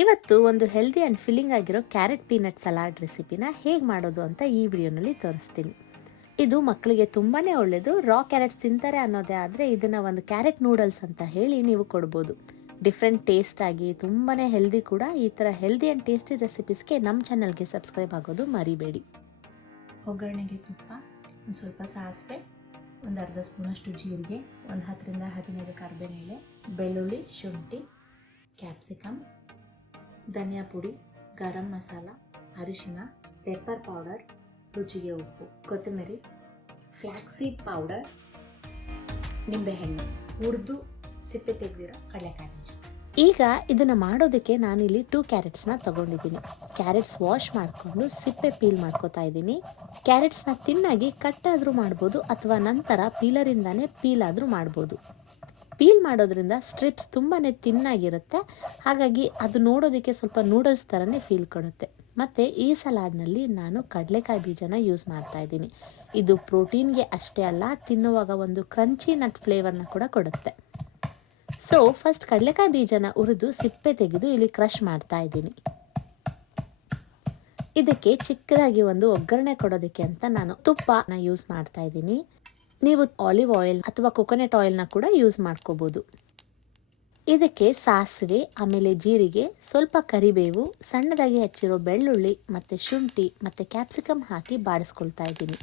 ಇವತ್ತು ಒಂದು healthy and filling ಆಗಿರೋ ಕ್ಯಾರೆಟ್ ಪೀನಟ್ ಸಲಾಡ್ ರೆಸಿಪಿನ ಹೇಗೆ ಮಾಡೋದು ಅಂತ ಈ ವಿಡಿಯೋನಲ್ಲಿ ತೋರಿಸ್ತೀನಿ. ಇದು ಮಕ್ಕಳಿಗೆ ತುಂಬಾ ಒಳ್ಳೆಯದು. ರಾ ಕ್ಯಾರೆಟ್ಸ್ ತಿಂತಾರೆ ಅನ್ನೋದೇ ಆದರೆ ಇದನ್ನು ಒಂದು ಕ್ಯಾರೆಟ್ ನೂಡಲ್ಸ್ ಅಂತ ಹೇಳಿ ನೀವು ಕೊಡ್ಬೋದು. ಡಿಫ್ರೆಂಟ್ ಟೇಸ್ಟ್ ಆಗಿ ತುಂಬಾ ಹೆಲ್ದಿ ಕೂಡ. ಈ ಥರ ಹೆಲ್ದಿ ಆ್ಯಂಡ್ ಟೇಸ್ಟಿ ರೆಸಿಪೀಸ್ಗೆ ನಮ್ಮ ಚಾನಲ್ಗೆ ಸಬ್ಸ್ಕ್ರೈಬ್ ಆಗೋದು ಮರಿಬೇಡಿ. ಒಗ್ಗರಣೆಗೆ ತುಪ್ಪ, ಒಂದು ಸ್ವಲ್ಪ ಸಾಸಿವೆ, ಒಂದು ಅರ್ಧ ಸ್ಪೂನಷ್ಟು ಜೀರಿಗೆ, ಒಂದು 10 ರಿಂದ 15 ಕರಿಬೇವು, ಬೆಳ್ಳುಳ್ಳಿ, ಶುಂಠಿ, ಕ್ಯಾಪ್ಸಿಕಮ್, ಧನಿಯಾ ಪುಡಿ, ಗರಂ ಮಸಾಲ, ಅರಿಶಿನ, ಪೆಪ್ಪರ್ ಪೌಡರ್, ರುಚಿಗೆ ಉಪ್ಪು, ಕೊತ್ತಂಬರಿ, ಫ್ಲ್ಯಾಕ್ಸೀಡ್ ಪೌಡರ್, ನಿಂಬೆಹಣ್ಣು, ಹುರಿದು ಸಿಪ್ಪೆ ತೆಗೆದಿರೋ ಕಡಲೆಕಾಯಿ ಬೀಜ. ಈಗ ಇದನ್ನು ಮಾಡೋದಕ್ಕೆ ನಾನಿಲ್ಲಿ 2 ಕ್ಯಾರೆಟ್ಸ್ನ ತೊಗೊಂಡಿದ್ದೀನಿ. ಕ್ಯಾರೆಟ್ಸ್ ವಾಶ್ ಮಾಡಿಕೊಂಡು ಸಿಪ್ಪೆ ಪೀಲ್ ಮಾಡ್ಕೋತಾ ಇದ್ದೀನಿ. ಕ್ಯಾರೆಟ್ಸ್ನ ತಿನ್ನಾಗಿ ಕಟ್ಟಾದರೂ ಮಾಡ್ಬೋದು ಅಥವಾ ನಂತರ ಪೀಲರಿಂದಾನೇ ಪೀಲ್ ಆದರೂ ಮಾಡ್ಬೋದು. ಪೀಲ್ ಮಾಡೋದ್ರಿಂದ ಸ್ಟ್ರಿಪ್ಸ್ ತುಂಬಾ ತಿನ್ನಾಗಿರುತ್ತೆ, ಹಾಗಾಗಿ ಅದು ನೋಡೋದಕ್ಕೆ ಸ್ವಲ್ಪ ನೂಡಲ್ಸ್ ಥರನೇ ಫೀಲ್ ಕೊಡುತ್ತೆ. ಮತ್ತು ಈ ಸಲಾಡ್ನಲ್ಲಿ ನಾನು ಕಡಲೆಕಾಯಿ ಬೀಜನ ಯೂಸ್ ಮಾಡ್ತಾ ಇದ್ದೀನಿ. ಇದು ಪ್ರೋಟೀನ್ಗೆ ಅಷ್ಟೇ ಅಲ್ಲ, ತಿನ್ನುವಾಗ ಒಂದು ಕ್ರಂಚಿ ನಟ್ ಫ್ಲೇವರ್ನ ಕೂಡ ಕೊಡುತ್ತೆ. ಸೊ ಫಸ್ಟ್ ಕಡಲೆಕಾಯಿ ಬೀಜನ ಹುರಿದು ಸಿಪ್ಪೆ ತೆಗೆದು ಇಲ್ಲಿ ಕ್ರಷ್ ಮಾಡ್ತಾ ಇದ್ದೀನಿ. ಇದಕ್ಕೆ ಚಿಕ್ಕದಾಗಿ ಒಂದು ಒಗ್ಗರಣೆ ಕೊಡೋದಕ್ಕೆ ಅಂತ ನಾನು ತುಪ್ಪನ ಯೂಸ್ ಮಾಡ್ತಾ ಇದ್ದೀನಿ. ನೀವು ಆಲಿವ್ ಆಯಿಲ್ ಅಥವಾ ಕೊಕೊನಟ್ ಆಯಿಲ್ನ ಕೂಡ ಯೂಸ್ ಮಾಡ್ಕೋಬೋದು. ಇದಕ್ಕೆ ಸಾಸಿವೆ, ಆಮೇಲೆ ಜೀರಿಗೆ, ಸ್ವಲ್ಪ ಕರಿಬೇವು, ಸಣ್ಣದಾಗಿ ಹೆಚ್ಚಿರೋ ಬೆಳ್ಳುಳ್ಳಿ ಮತ್ತು ಶುಂಠಿ ಮತ್ತು ಕ್ಯಾಪ್ಸಿಕಮ್ ಹಾಕಿ ಬಾಡಿಸ್ಕೊಳ್ತಾ ಇದ್ದೀನಿ.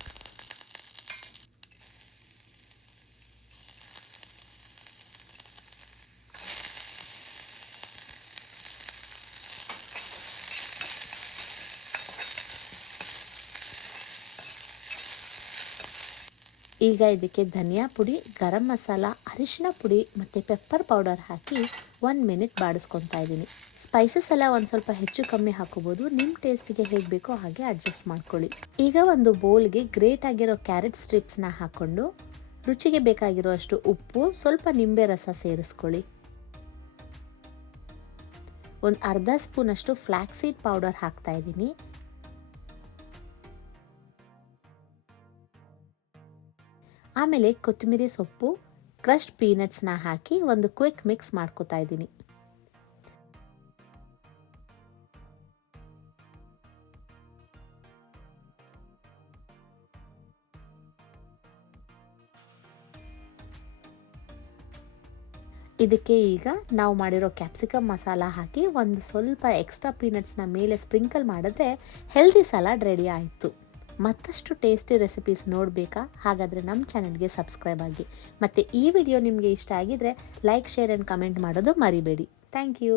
ಈಗ ಇದಕ್ಕೆ ಧನಿಯಾ ಪುಡಿ, ಗರಂ ಮಸಾಲ, ಅರಿಶಿನ ಪುಡಿ ಮತ್ತು ಪೆಪ್ಪರ್ ಪೌಡರ್ ಹಾಕಿ 1 ಮಿನಿಟ್ ಬಾಡಿಸ್ಕೊತಾ ಇದ್ದೀನಿ. ಸ್ಪೈಸಸ್ ಎಲ್ಲ ಒಂದು ಸ್ವಲ್ಪ ಹೆಚ್ಚು ಕಮ್ಮಿ ಹಾಕೋಬೋದು, ನಿಮ್ಮ ಟೇಸ್ಟಿಗೆ ಹೇಗೆ ಬೇಕೋ ಹಾಗೆ ಅಡ್ಜಸ್ಟ್ ಮಾಡ್ಕೊಳ್ಳಿ. ಈಗ ಒಂದು ಬೌಲ್ಗೆ ಗ್ರೇಟ್ ಆಗಿರೋ ಕ್ಯಾರೆಟ್ ಸ್ಟ್ರಿಪ್ಸ್ನ ಹಾಕ್ಕೊಂಡು ರುಚಿಗೆ ಬೇಕಾಗಿರೋ ಅಷ್ಟು ಉಪ್ಪು, ಸ್ವಲ್ಪ ನಿಂಬೆ ರಸ ಸೇರಿಸ್ಕೊಳ್ಳಿ. ಒಂದು ಅರ್ಧ ಸ್ಪೂನಷ್ಟು ಫ್ಲ್ಯಾಕ್ಸೀಡ್ ಪೌಡರ್ ಹಾಕ್ತಾ ಇದ್ದೀನಿ. ಆಮೇಲೆ ಕೊತ್ತಂಬರಿ ಸೊಪ್ಪು, ಕ್ರಶ್ಡ್ ಪೀನಟ್ಸ್ನ ಹಾಕಿ ಒಂದು ಕ್ವಿಕ್ ಮಿಕ್ಸ್ ಮಾಡ್ಕೋತಾ ಇದ್ದೀನಿ. ಇದಕ್ಕೆ ಈಗ ನಾವು ಮಾಡಿರೋ ಕ್ಯಾಪ್ಸಿಕಮ್ ಮಸಾಲ ಹಾಕಿ ಒಂದು ಸ್ವಲ್ಪ ಎಕ್ಸ್ಟ್ರಾ ಪೀನಟ್ಸ್ನ ಮೇಲೆ ಸ್ಪ್ರಿಂಕಲ್ ಮಾಡಿದ್ರೆ ಹೆಲ್ದಿ ಸಲಾಡ್ ರೆಡಿ ಆಯಿತು. ಮತ್ತಷ್ಟು ಟೇಸ್ಟಿ ರೆಸಿಪೀಸ್ ನೋಡಬೇಕಾ? ಹಾಗಾದರೆ ನಮ್ಮ ಚಾನೆಲ್ಗೆ ಸಬ್ಸ್ಕ್ರೈಬ್ ಆಗಿ. ಮತ್ತು ಈ ವಿಡಿಯೋ ನಿಮಗೆ ಇಷ್ಟ ಆಗಿದರೆ ಲೈಕ್, ಶೇರ್ ಆ್ಯಂಡ್ ಕಮೆಂಟ್ ಮಾಡೋದು ಮರಿಬೇಡಿ. Thank you.